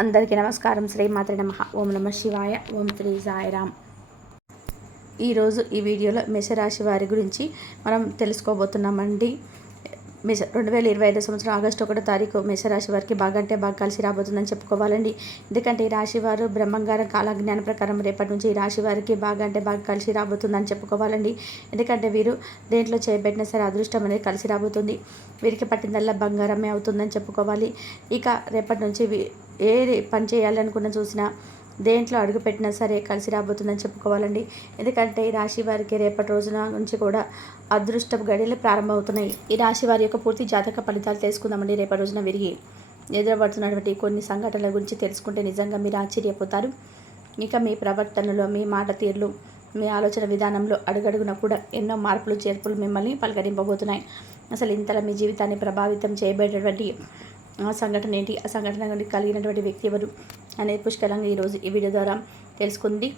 అందరికీ నమస్కారం. శ్రీ నమ. ఓం నమ శివాయ. ఓం శ్రీ సాయిరామ్. ఈరోజు ఈ వీడియోలో మేషరాశి వారి గురించి మనం తెలుసుకోబోతున్నామండి. మేష రెండు వేల ఇరవై ఐదు సంవత్సరం ఆగస్టు ఒకటో తారీఖు మేషరాశి వారికి బాగా అంటే బాగా కలిసి రాబోతుందని చెప్పుకోవాలండి. ఎందుకంటే ఈ రాశి వారు బ్రహ్మంగారం కాలజ్ఞాన ప్రకారం రేపటి నుంచి ఈ రాశి వారికి బాగా అంటే బాగా కలిసి రాబోతుందని చెప్పుకోవాలండి. ఎందుకంటే వీరు దేంట్లో చేయబెట్టిన సరే అదృష్టం అనేది కలిసి రాబోతుంది. వీరికి పట్టిందల్లా బంగారమే అవుతుందని చెప్పుకోవాలి. ఇక రేపటి నుంచి ఏ పని చేయాలనుకున్న చూసినా దేంట్లో అడుగుపెట్టినా సరే కలిసి రాబోతుందని చెప్పుకోవాలండి. ఎందుకంటే ఈ రాశి వారికి రేపటి రోజున నుంచి కూడా అదృష్టపు గడియలు ప్రారంభమవుతున్నాయి. ఈ రాశి వారి యొక్క పూర్తి జాతక ఫలితాలు తెలుసుకుందామండి రేపటి రోజున విరిగి ఎదురబడుతున్నటువంటి కొన్ని సంఘటనల గురించి తెలుసుకుంటే నిజంగా మీరు ఆశ్చర్యపోతారు. ఇక మీ ప్రవర్తనలో మీ మాట తీరులు మీ ఆలోచన విధానంలో అడుగడుగున కూడా ఎన్నో మార్పులు చేర్పులు మిమ్మల్ని పలకరింపబోతున్నాయి. అసలు ఇంతలా మీ జీవితాన్ని ప్రభావితం చేయబడేటువంటి ఆ సంఘటన ఏంటి? ఆ సంఘటన కలిగినటువంటి వ్యక్తి ఎవరు? అనేది పుష్కలంగా ఈరోజు ఈ వీడియో ద్వారా తెలుసుకుంది.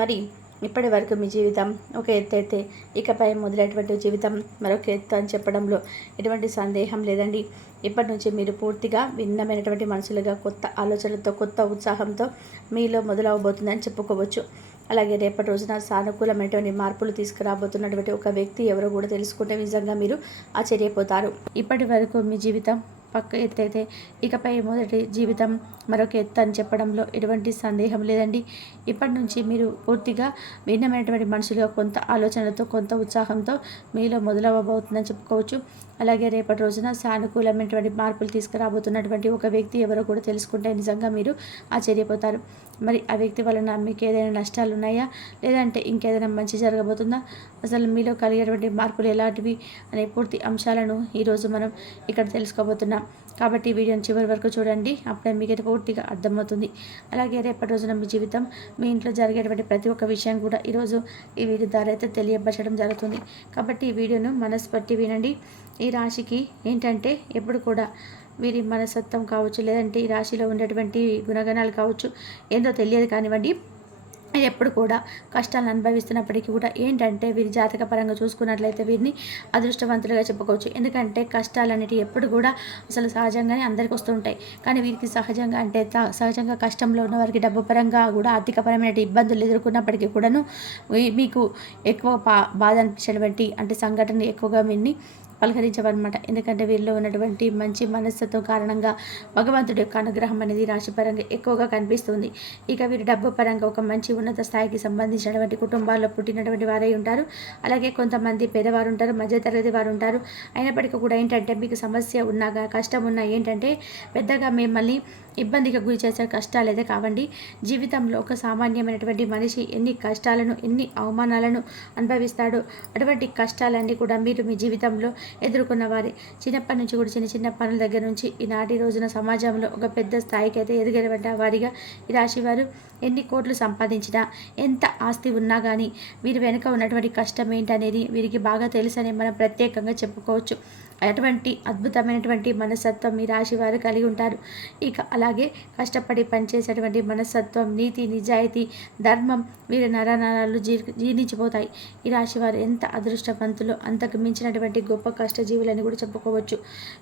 మరి ఇప్పటి వరకు మీ జీవితం ఒక ఎత్తు అయితే ఇకపై మొదలైనటువంటి జీవితం మరొక ఎత్తు అని చెప్పడంలో ఎటువంటి సందేహం లేదండి. ఇప్పటి నుంచి మీరు పూర్తిగా భిన్నమైనటువంటి మనసులుగా కొత్త ఆలోచనలతో కొత్త ఉత్సాహంతో మీలో మొదలవబోతుందని చెప్పుకోవచ్చు. అలాగే రేపటి రోజున సానుకూలమైనటువంటి మార్పులు తీసుకురాబోతున్నటువంటి ఒక వ్యక్తి ఎవరో కూడా తెలుసుకుంటే నిజంగా మీరు ఆశ్చర్యపోతారు. ఇప్పటి వరకు మీ జీవితం పక్క ఎత్తైతే ఇకపై మొదటి జీవితం మరొక ఎత్తు అని చెప్పడంలో ఎటువంటి సందేహం లేదండి. ఇప్పటి నుంచి మీరు పూర్తిగా భిన్నమైనటువంటి మనుషులుగా కొంత ఆలోచనలతో కొంత ఉత్సాహంతో మీలో మొదలవ్వబోతుందని చెప్పుకోవచ్చు. అలాగే రేపటి రోజున సానుకూలమైనటువంటి మార్పులు తీసుకురాబోతున్నటువంటి ఒక వ్యక్తి ఎవరో కూడా తెలుసుకుంటే నిజంగా మీరు ఆశ్చర్యపోతారు. మరి ఆ వ్యక్తి వలన మీకు ఏదైనా నష్టాలు ఉన్నాయా? లేదంటే ఇంకేదైనా మంచి జరగబోతుందా? అసలు మీలో కలిగేటువంటి మార్పులు ఎలాంటివి? అనే పూర్తి అంశాలను ఈరోజు మనం ఇక్కడ తెలుసుకోబోతున్నాం. కాబట్టి వీడియోని చివరి వరకు చూడండి. అప్పుడే మీకు పూర్తిగా అర్థమవుతుంది. అలాగే రేపటి రోజున మీ జీవితం మీ ఇంట్లో జరిగేటువంటి ప్రతి ఒక్క విషయం కూడా ఈరోజు ఈ వీడియో ద్వారా అయితే తెలియపరచడం జరుగుతుంది. కాబట్టి ఈ వీడియోను మనస్పట్టి వినండి. ఈ రాశికి ఏంటంటే ఎప్పుడు కూడా వీరి మనసత్వం కావచ్చు లేదంటే ఈ రాశిలో ఉండేటువంటి గుణగణాలు కావచ్చు ఏందో తెలియదు కానివ్వండి. ఎప్పుడు కూడా కష్టాలను అనుభవిస్తున్నప్పటికీ కూడా ఏంటంటే వీరి జాతక పరంగా చూసుకున్నట్లయితే వీరిని అదృష్టవంతులుగా చెప్పుకోవచ్చు. ఎందుకంటే కష్టాలు అనేవి ఎప్పుడు కూడా అసలు సహజంగానే అందరికి వస్తుంటాయి కానీ వీరికి సహజంగా అంటే సహజంగా కష్టంలో ఉన్న వారికి డబ్బు పరంగా కూడా ఆర్థికపరమైన ఇబ్బందులు ఎదుర్కొన్నప్పటికీ కూడాను మీకు ఎక్కువ బాధ అనిపించినటువంటి అంటే సంఘటన ఎక్కువగా వీరిని పలకరించవన్నమాట ఎందుకంటే వీరిలో ఉన్నటువంటి మంచి మనస్సుతో కారణంగా భగవంతుడి యొక్క అనుగ్రహం అనేది రాశిపరంగా ఎక్కువగా కనిపిస్తుంది. ఇక వీరు డబ్బు పరంగా ఒక మంచి ఉన్నత స్థాయికి సంబంధించినటువంటి కుటుంబాల్లో పుట్టినటువంటి వారై ఉంటారు. అలాగే కొంతమంది పేదవారు ఉంటారు మధ్యతరగతి వారు ఉంటారు. అయినప్పటికీ కూడా ఏంటంటే మీకు సమస్య ఉన్నాగా కష్టం ఉన్నా ఏంటంటే పెద్దగా మిమ్మల్ని ఇబ్బందిగా గురి చేసే కష్టాలేదే కావండి. జీవితంలో ఒక సామాన్యమైనటువంటి మనిషి ఎన్ని కష్టాలను ఎన్ని అవమానాలను అనుభవిస్తాడో అటువంటి కష్టాలన్నీ కూడా మీరు మీ జీవితంలో ఎదుర్కొన్న వారి. చిన్నప్పటి నుంచి కూడా చిన్న చిన్న పనుల దగ్గర నుంచి ఈనాటి రోజున సమాజంలో ఒక పెద్ద స్థాయికి అయితే ఎదిగిన వారిగా ఈ రాశి వారు ఎన్ని కోట్లు సంపాదించినా ఎంత ఆస్తి ఉన్నా కానీ వీరి వెనుక ఉన్నటువంటి కష్టం ఏంటనేది వీరికి బాగా తెలుసని మనం ప్రత్యేకంగా చెప్పుకోవచ్చు. అటువంటి అద్భుతమైనటువంటి మనస్తత్వం మీ రాశి వారు కలిగి ఉంటారు. ఇక అలాగే కష్టపడి పనిచేసేటువంటి మనస్తత్వం నీతి నిజాయితీ ధర్మం వీరి నరనరాలు జీర్ణించిపోతాయి. ఈ రాశి వారు ఎంత అదృష్టవంతులు అంతకు మించినటువంటి గొప్ప కష్టజీవులని కూడా చెప్పుకోవచ్చు.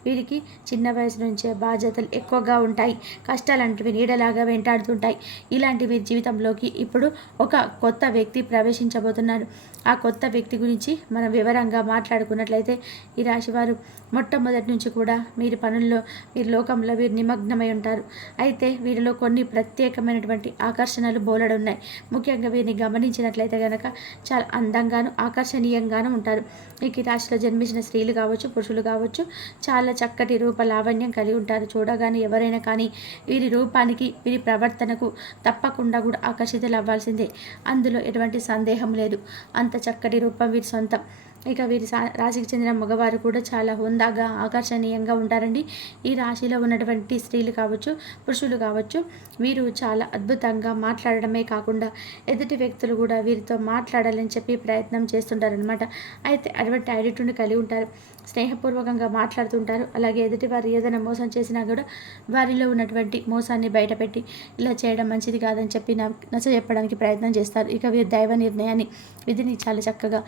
వీరికి చిన్న వయసు నుంచే బాధ్యతలు ఎక్కువగా ఉంటాయి. కష్టాలంటివి నీడలాగా వెంటాడుతుంటాయి. ఇలాంటి వీరి జీవితంలోకి ఇప్పుడు ఒక కొత్త వ్యక్తి ప్రవేశించబోతున్నారు. ఆ కొత్త వ్యక్తి గురించి మనం వివరంగా మాట్లాడుకున్నట్లయితే ఈ రాశివారు మొట్టమొదటి నుంచి కూడా మీరు పనుల్లో మీరు లోకంలో వీరు నిమగ్నమై ఉంటారు. అయితే వీరిలో కొన్ని ప్రత్యేకమైనటువంటి ఆకర్షణలు బోలడున్నాయి ముఖ్యంగా వీరిని గమనించినట్లయితే కనుక చాలా అందంగాను ఆకర్షణీయంగాను ఉంటారు. ఇక రాశిలో జన్మించిన స్త్రీలు కావచ్చు పురుషులు కావచ్చు చాలా చక్కటి రూప లావణ్యం కలిగి ఉంటారు. చూడగానే ఎవరైనా కానీ వీరి రూపానికి వీరి ప్రవర్తనకు తప్పకుండా కూడా ఆకర్షితులు అవ్వాల్సిందే అందులో ఎటువంటి సందేహం లేదు. అంత చక్కటి రూపం వీరి సొంతం. ఇక వీరి రాశికి చెందిన మగవారు కూడా చాలా హుందాగా ఆకర్షణీయంగా ఉంటారండి. ఈ రాశిలో ఉన్నటువంటి స్త్రీలు కావచ్చు పురుషులు కావచ్చు వీరు చాలా అద్భుతంగా మాట్లాడడమే కాకుండా ఎదుటి వ్యక్తులు కూడా వీరితో మాట్లాడాలని చెప్పి ప్రయత్నం చేస్తుంటారనమాట అయితే అటువంటి యాటిట్యూడ్ని కలిగి ఉంటారు. స్నేహపూర్వకంగా మాట్లాడుతుంటారు. అలాగే ఎదుటి వారు ఏదైనా మోసం చేసినా కూడా వారిలో ఉన్నటువంటి మోసాన్ని బయటపెట్టి ఇలా చేయడం మంచిది కాదని చెప్పి నచ్చ చెప్పడానికి ప్రయత్నం చేస్తారు. ఇక వీరు దైవ నిర్ణయాన్ని విధిని చాలా చక్కగా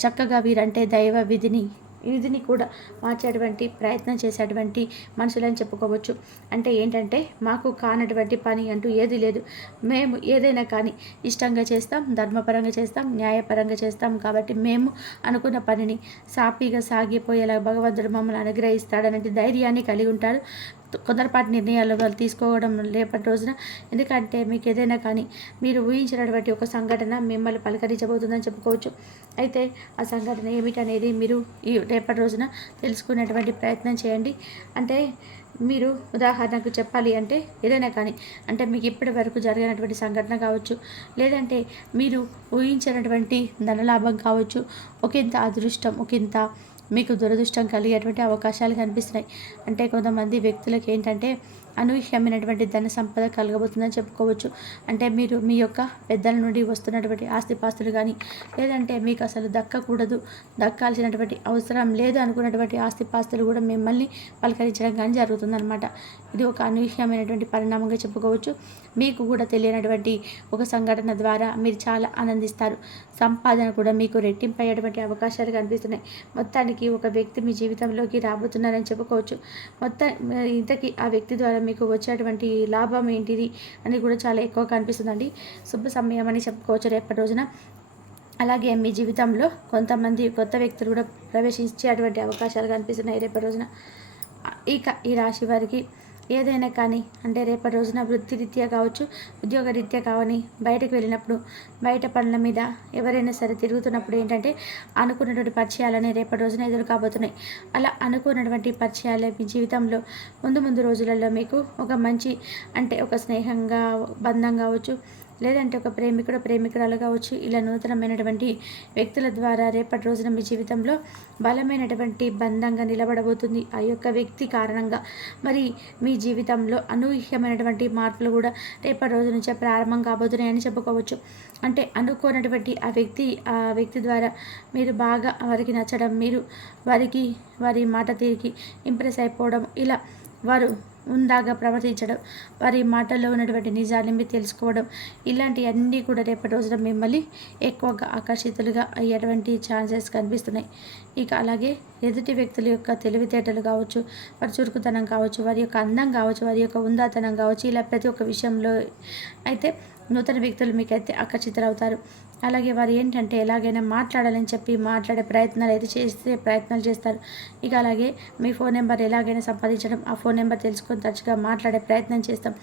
చక్కగా వీరంటే దైవ విధిని విధిని కూడా మార్చేటువంటి ప్రయత్నం చేసేటువంటి మనుషులని చెప్పుకోవచ్చు. అంటే ఏంటంటే మాకు కానటువంటి పని అంటూ ఏది లేదు. మేము ఏదైనా కానీ ఇష్టంగా చేస్తాం ధర్మపరంగా చేస్తాం న్యాయపరంగా చేస్తాం కాబట్టి మేము అనుకున్న పనిని సాపీగా సాగిపోయేలా భగవంతుడు మమ్మల్ని అనుగ్రహిస్తాడనే ధైర్యాన్ని కలిగి ఉంటారు కొందరపాటి నిర్ణయాలు వాళ్ళు తీసుకోవడం రేపటి రోజున. ఎందుకంటే మీకు ఏదైనా కానీ మీరు ఊహించినటువంటి ఒక సంఘటన మిమ్మల్ని పలకరించబోతుందని చెప్పుకోవచ్చు. అయితే ఆ సంఘటన ఏమిటనేది మీరు ఈ రేపటి రోజున తెలుసుకునేటువంటి ప్రయత్నం చేయండి. అంటే మీరు ఉదాహరణకు చెప్పాలి అంటే ఏదైనా కానీ అంటే మీకు ఇప్పటి వరకు జరిగినటువంటి సంఘటన కావచ్చు లేదంటే మీరు ఊహించినటువంటి ధనలాభం కావచ్చు ఒకంత అదృష్టం ఒకంత మీకు దురదృష్టం కలిగేటువంటి అవకాశాలు కనిపిస్తున్నాయి. అంటే కొంతమంది వ్యక్తులకు ఏంటంటే అనూహ్యమైనటువంటి ధన సంపద కలగబోతుందని చెప్పుకోవచ్చు. అంటే మీరు మీ యొక్క పెద్దల నుండి వస్తున్నటువంటి ఆస్తిపాస్తులు కానీ లేదంటే మీకు అసలు దక్కకూడదు దక్కాల్సినటువంటి అవసరం లేదు అనుకున్నటువంటి ఆస్తిపాస్తులు కూడా మిమ్మల్ని పలకరించడం కానీ జరుగుతుందన్నమాట. ఇది ఒక అనూహ్యమైనటువంటి పరిణామంగా చెప్పుకోవచ్చు. మీకు కూడా తెలియనటువంటి ఒక సంఘటన ద్వారా మీరు చాలా ఆనందిస్తారు. సంపాదన కూడా మీకు రెట్టింపయ్యేటువంటి అవకాశాలు కనిపిస్తున్నాయి. మొత్తానికి ఒక వ్యక్తి మీ జీవితంలోకి రాబోతున్నారని చెప్పుకోవచ్చు. మొత్తం ఇంతకీ ఆ వ్యక్తి ద్వారా మీకు వచ్చేటువంటి లాభం ఏంటిది అని కూడా చాలా ఎక్కువ కనిపిస్తుందండి. శుభ సమయం అని చెప్పుకోవచ్చు రేపటి రోజున. అలాగే మీ జీవితంలో కొంతమంది కొత్త వ్యక్తులు కూడా ప్రవేశించేటువంటి అవకాశాలు కనిపిస్తున్నాయి రేపటి రోజున. ఇక ఈ రాశి వారికి ఏదైనా కానీ అంటే రేపటి రోజున వృత్తిరీత్యా కావచ్చు ఉద్యోగ రీత్యా కావని బయటకు వెళ్ళినప్పుడు బయట పనుల మీద ఎవరైనా సరే తిరుగుతున్నప్పుడు ఏంటంటే అనుకున్నటువంటి పరిచయాలని రేపటి రోజున ఎదురు కాబోతున్నాయి. అలా అనుకున్నటువంటి పరిచయాలు మీ జీవితంలో ముందు ముందు రోజులలో మీకు ఒక మంచి అంటే ఒక స్నేహంగా బంధం కావచ్చు లేదంటే ఒక ప్రేమికుడు ప్రేమికురాలుగా కావచ్చు ఇలా నూతనమైనటువంటి వ్యక్తుల ద్వారా రేపటి రోజున మీ జీవితంలో బలమైనటువంటి బంధంగా నిలబడబోతుంది. ఆ యొక్క వ్యక్తి కారణంగా మరి మీ జీవితంలో అనూహ్యమైనటువంటి మార్పులు కూడా రేపటి రోజు నుంచే ప్రారంభం కాబోతున్నాయని చెప్పుకోవచ్చు. అంటే అనుకోనటువంటి ఆ వ్యక్తి ఆ వ్యక్తి ద్వారా మీరు బాగా వారికి నచ్చడం మీరు వారికి వారి మాట తీరికి ఇంప్రెస్ అయిపోవడం ఇలా వారు ఉందాగా ప్రవర్తించడం వారి మాటల్లో ఉన్నటువంటి నిజాన్ని మీరు తెలుసుకోవడం ఇలాంటివన్నీ కూడా రేపటి రోజున మిమ్మల్ని ఎక్కువగా ఆకర్షితులుగా అయ్యేటువంటి ఛాన్సెస్ కనిపిస్తున్నాయి. ఇక అలాగే ఎదుటి వ్యక్తుల యొక్క తెలివితేటలు కావచ్చు వారి చురుకుతనం కావచ్చు వారి యొక్క అందం కావచ్చు వారి యొక్క ఉందాతనం కావచ్చు ఇలా ప్రతి ఒక్క విషయంలో అయితే నూతన వ్యక్తులు మీకైతే ఆకర్షితులవుతారు. అలాగే వారు ఏంటంటే ఎలాగైనా మాట్లాడాలని చెప్పి మాట్లాడే ప్రయత్నాలు అయితే చేస్తే ప్రయత్నాలు చేస్తారు. ఇక అలాగే మీ ఫోన్ నెంబర్ ఎలాగైనా సంపాదించడం ఆ ఫోన్ నెంబర్ తెలుసుకొని తరచుగా మాట్లాడే ప్రయత్నం చేస్తాం.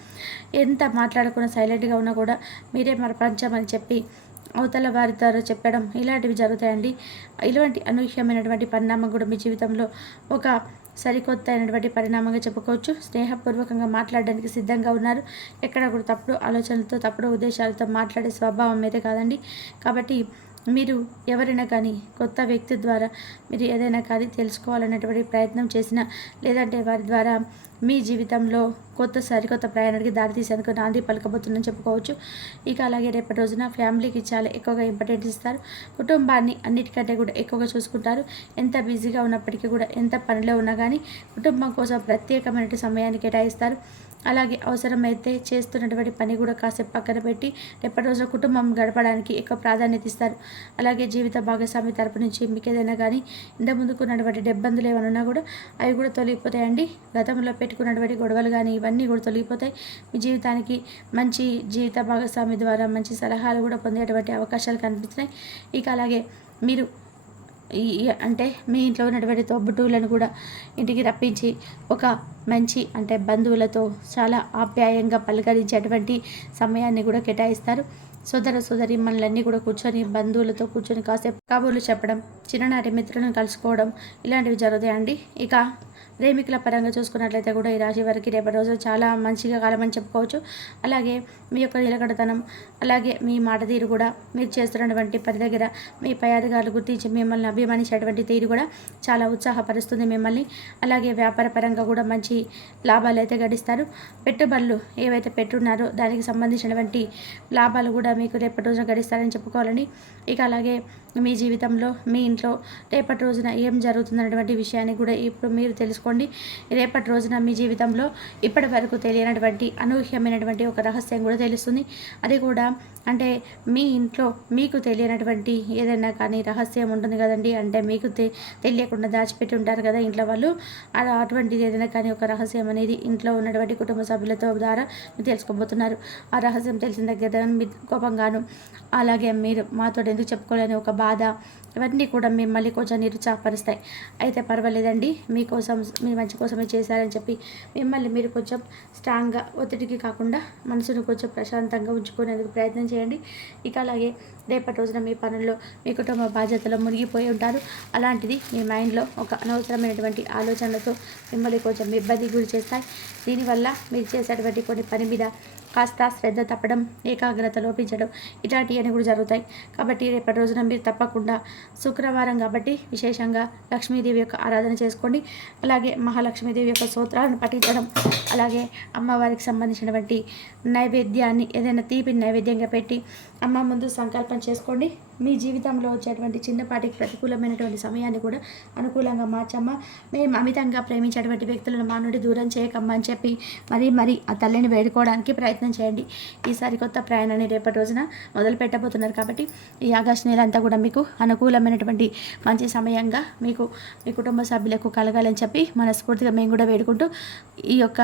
ఎంత మాట్లాడకుండా సైలెంట్గా ఉన్నా కూడా మీరే మన అని చెప్పి అవతల వారి ద్వారా చెప్పడం ఇలాంటివి జరుగుతాయండి. ఇలాంటి అనూహ్యమైనటువంటి పరిణామం కూడా మీ జీవితంలో ఒక సరికొత్త అయినటువంటి పరిణామంగా చెప్పుకోవచ్చు. స్నేహపూర్వకంగా మాట్లాడడానికి సిద్ధంగా ఉన్నారు. ఎక్కడ కూడా తప్పుడు ఆలోచనలతో తప్పుడు ఉద్దేశాలతో మాట్లాడే స్వభావం అయితే కాదండి. కాబట్టి మీరు ఎవరైనా కానీ కొత్త వ్యక్తి ద్వారా మీరు ఏదైనా కానీ తెలుసుకోవాలనేటువంటి ప్రయత్నం చేసినా లేదంటే వారి ద్వారా మీ జీవితంలో కొత్త సరికొత్త ప్రయాణానికి దారితీసేందుకు నాంది పలకబోతుందని చెప్పుకోవచ్చు. ఇక అలాగే రేపటి రోజున ఫ్యామిలీకి చాలా ఎక్కువగా ఇంపార్టెన్స్ ఇస్తారు. కుటుంబాన్ని అన్నిటికంటే కూడా ఎక్కువగా చూసుకుంటారు. ఎంత బిజీగా ఉన్నప్పటికీ కూడా ఎంత పనిలో ఉన్నా కానీ కుటుంబం కోసం ప్రత్యేకమైన సమయాన్ని కేటాయిస్తారు. అలాగే అవసరమైతే చేస్తున్నటువంటి పని కూడా కాసేపు పక్కన పెట్టి రేపటి రోజున కుటుంబం గడపడానికి ఎక్కువ ప్రాధాన్యత ఇస్తారు. అలాగే జీవిత భాగస్వామి తరపు నుంచి మీకు ఏదైనా కానీ ఇంత ముందుకున్నటువంటి ఇబ్బందులు ఏమైనా కూడా అవి కూడా తొలగిపోతాయండి. గతంలో పెట్టుకున్నటువంటి గొడవలు కానీ ఇవన్నీ కూడా తొలగిపోతాయి. మీ జీవితానికి మంచి జీవిత భాగస్వామి ద్వారా మంచి సలహాలు కూడా పొందేటువంటి అవకాశాలు కనిపిస్తున్నాయి. ఇక అలాగే మీరు ఈ అంటే మీ ఇంట్లో ఉన్నటువంటి తోబుట్టువులను కూడా ఇంటికి రప్పించి ఒక మంచి అంటే బంధువులతో చాలా ఆప్యాయంగా పలకరించేటువంటి సమయాన్ని కూడా కేటాయిస్తారు. సోదర సోదరి మనలన్నీ కూడా కూర్చొని బంధువులతో కూర్చొని కాసేపు కబుర్లు చెప్పడం చిన్ననాటి మిత్రులను కలుసుకోవడం ఇలాంటివి జరుగుతాయండి ఇక ప్రేమికుల పరంగా చూసుకున్నట్లయితే కూడా ఈ రాశి వారికి రేపటి రోజు చాలా మంచిగా కాలమని చెప్పుకోవచ్చు. అలాగే మీ యొక్క నిలకడతనం అలాగే మీ మాట తీరు కూడా మీరు చేస్తున్నటువంటి పని దగ్గర మీ పై అధికారులు గుర్తించి మిమ్మల్ని అభిమానించేటువంటి తీరు కూడా చాలా ఉత్సాహపరుస్తుంది మిమ్మల్ని. అలాగే వ్యాపార పరంగా కూడా మంచి లాభాలు అయితే గడిస్తారు. పెట్టుబడులు ఏవైతే పెట్టున్నారో దానికి సంబంధించినటువంటి లాభాలు కూడా మీకు రేపటి రోజున గడిస్తారని చెప్పుకోవాలండి ఇక అలాగే మీ జీవితంలో మీ ఇంట్లో రేపటి రోజున ఏం జరుగుతుందన్నటువంటి విషయాన్ని కూడా ఇప్పుడు మీరు తెలుసుకోండి. రేపటి రోజున మీ జీవితంలో ఇప్పటి వరకు తెలియనటువంటి అనూహ్యమైనటువంటి ఒక రహస్యం కూడా తెలుస్తుంది. అది కూడా అంటే మీ ఇంట్లో మీకు తెలియనటువంటి ఏదైనా కానీ రహస్యం ఉంటుంది కదండి. అంటే మీకు తె తెలియకుండా దాచిపెట్టి ఉంటారు కదా ఇంట్లో వాళ్ళు. అలా అటువంటిది ఏదైనా కానీ ఒక రహస్యం అనేది ఇంట్లో ఉన్నటువంటి కుటుంబ సభ్యులతో ద్వారా మీరు తెలుసుకోబోతున్నారు. ఆ రహస్యం తెలిసిన దగ్గర మీ కోపంగాను అలాగే మీరు మాతో ఎందుకు చెప్పుకోలేని ఒక బాధ ఇవన్నీ కూడా మిమ్మల్ని కొంచెం నిరుత్సాహపరుస్తాయి. అయితే పర్వాలేదండి మీకోసం మీ మంచి కోసమే చేశారని చెప్పి మిమ్మల్ని మీరు కొంచెం స్ట్రాంగ్గా ఒత్తిడికి కాకుండా మనసును కొంచెం ప్రశాంతంగా ఉంచుకునేందుకు ప్రయత్నం చేయండి. ఇక అలాగే రేపటి రోజున మీ పనుల్లో మీ కుటుంబ బాధ్యతలో మునిగిపోయి ఉంటారు. అలాంటిది మీ మైండ్లో ఒక అనవసరమైనటువంటి ఆలోచనలతో మిమ్మల్ని కొంచెం ఇబ్బంది గురి చేస్తాయి. దీనివల్ల మీరు చేసేటువంటి కొన్ని పని మీద కాస్త శ్రద్ధ తప్పడం ఏకాగ్రత లోపించడం ఇలాంటివన్నీ కూడా జరుగుతాయి. కాబట్టి రేపటి రోజున మీరు తప్పకుండా శుక్రవారం కాబట్టి విశేషంగా లక్ష్మీదేవి యొక్క ఆరాధన చేసుకోండి. అలాగే మహాలక్ష్మీదేవి యొక్క సూత్రాలను పఠించడం అలాగే అమ్మవారికి సంబంధించినటువంటి నైవేద్యాన్ని ఏదైనా తీపి నైవేద్యంగా పెట్టి అమ్మ ముందు సంకల్పం చేసుకోండి. మీ జీవితంలో వచ్చేటువంటి చిన్నపాటి ప్రతికూలమైనటువంటి సమయాన్ని కూడా అనుకూలంగా మార్చమ్మ. మేము అమితంగా ప్రేమించేటువంటి వ్యక్తులను మా నుండి దూరం చేయకమ్మా అని చెప్పి మరీ మరీ ఆ తల్లిని వేడుకోవడానికి ప్రయత్నం చేయండి. ఈసారి కొత్త ప్రయాణాన్ని రేపటి రోజున మొదలు పెట్టబోతున్నారు కాబట్టి ఈ ఆగస్టు నెల అంతా కూడా మీకు అనుకూలమైనటువంటి మంచి సమయంగా మీకు మీ కుటుంబ సభ్యులకు కలగాలని చెప్పి మనస్ఫూర్తిగా మేము కూడా వేడుకుంటూ ఈ యొక్క